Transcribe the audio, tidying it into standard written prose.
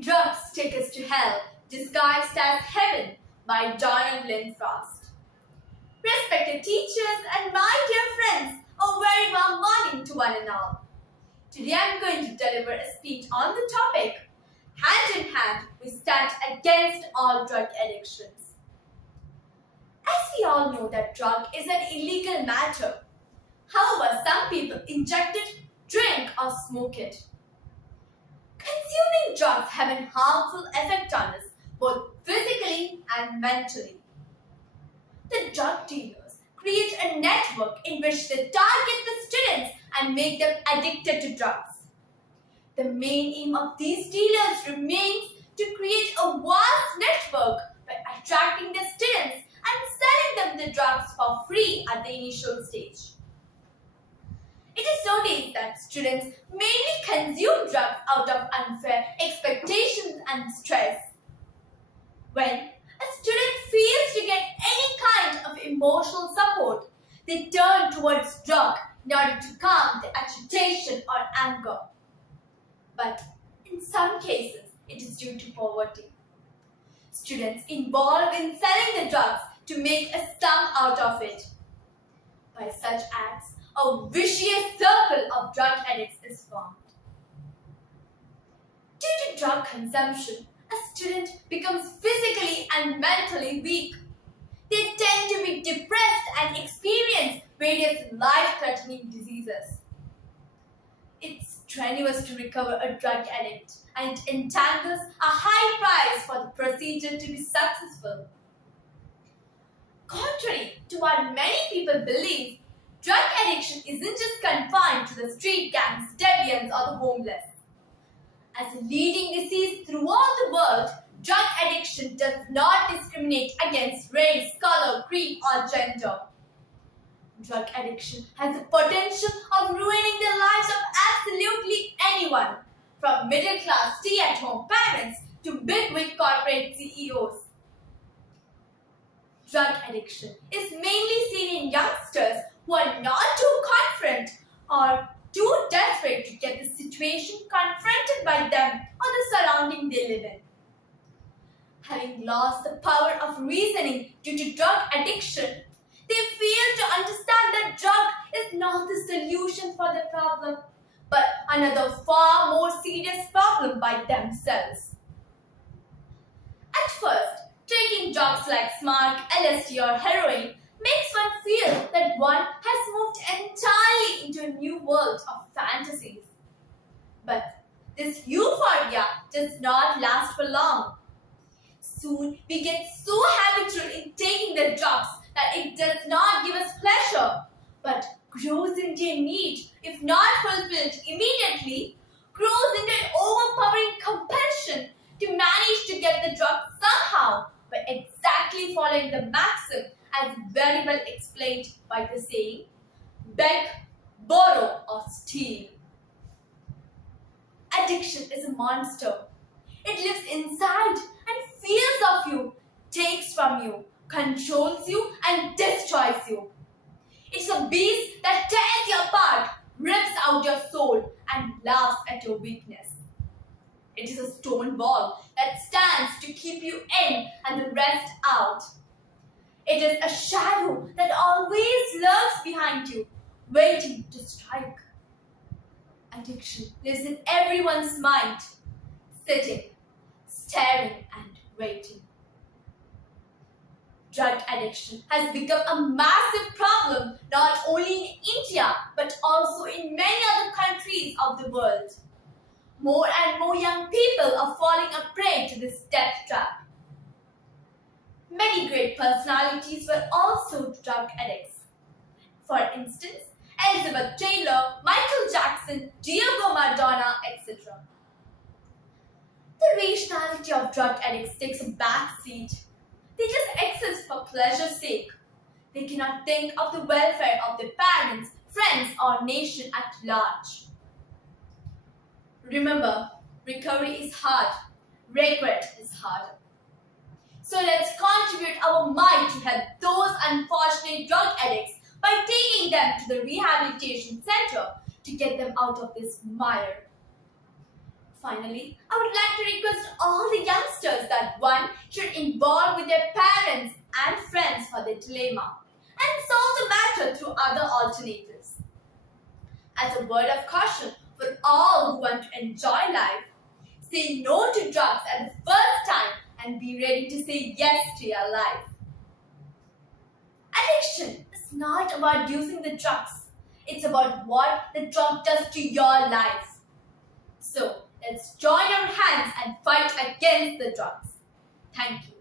Drugs Take Us to Hell, Disguised as Heaven by Donald Lynn Frost. Respected teachers and my dear friends, a very warm morning to one and all. Today I am going to deliver a speech on the topic, Hand in Hand, we stand against all drug addictions. As we all know that drug is an illegal matter. However, some people inject it, drink or smoke it. Consuming drugs have a harmful effect on us, both physically and mentally. The drug dealers create a network in which they target the students and make them addicted to drugs. The main aim of these dealers remains to create a vast network by attracting the students and selling them the drugs for free at the initial stage. It is noticed that students mainly consume drugs out of unfair expectations and stress. When a student fails to get any kind of emotional support, they turn towards drug in order to calm the agitation or anger. But in some cases, it is due to poverty. Students involved in selling the drugs to make a sum out of it. By such acts, a vicious circle of drug addicts is formed. Due to drug consumption, a student becomes physically and mentally weak. They tend to be depressed and experience various life-threatening diseases. It's strenuous to recover a drug addict, and it entangles a high price for the procedure to be successful. Contrary to what many people believe, drug addiction isn't just confined to the street gangs, deviants, or the homeless. As a leading disease throughout the world, drug addiction does not discriminate against race, color, creed, or gender. Drug addiction has the potential of ruining the lives of absolutely anyone, from middle-class stay-at-home parents to big-wig corporate CEOs. Drug addiction is mainly seen in youngsters who are not too confident or too desperate to get the situation confronted by them or the surrounding they live in. Having lost the power of reasoning due to drug addiction, they fail to understand that drug is not the solution for the problem, but another far more serious problem by themselves. At first, taking drugs like smack, LSD or heroin makes one feel that one has moved entirely into a new world of fantasies. But this euphoria does not last for long. Soon we get so habitual in taking the drugs that it does not give us pleasure, but grows into a need, if not fulfilled immediately, grows into an overpowering compulsion to manage to get the drug somehow by exactly following the maxim as very well explained by the saying, beg, borrow or steal. Addiction is a monster. It lives inside and fears of you, takes from you, controls you and destroys you. It's a beast that tears you apart, rips out your soul and laughs at your weakness. It is a stone wall that stands to keep you in and the rest out. It is a shadow that always lurks behind you, waiting to strike. Addiction lives in everyone's mind, sitting, staring and waiting. Drug addiction has become a massive problem not only in India but also in many other countries of the world. More and more young people are falling a prey to this death trap. Many great personalities were also drug addicts. For instance, Elizabeth Taylor, Michael Jackson, Diego Maradona, etc. The rationality of drug addicts takes a back seat. They just exist for pleasure's sake. They cannot think of the welfare of their parents, friends, or nation at large. Remember, recovery is hard, regret is harder. So let's contribute our might to help those unfortunate drug addicts by taking them to the rehabilitation center to get them out of this mire. Finally, I would like to request all the youngsters that one should involve with their parents and friends for their dilemma and solve the matter through other alternatives. As a word of caution for all who want to enjoy life, say no to drugs at the first time and be ready to say yes to your life. Addiction is not about using the drugs. It's about what the drug does to your life. So, let's join our hands and fight against the drugs. Thank you.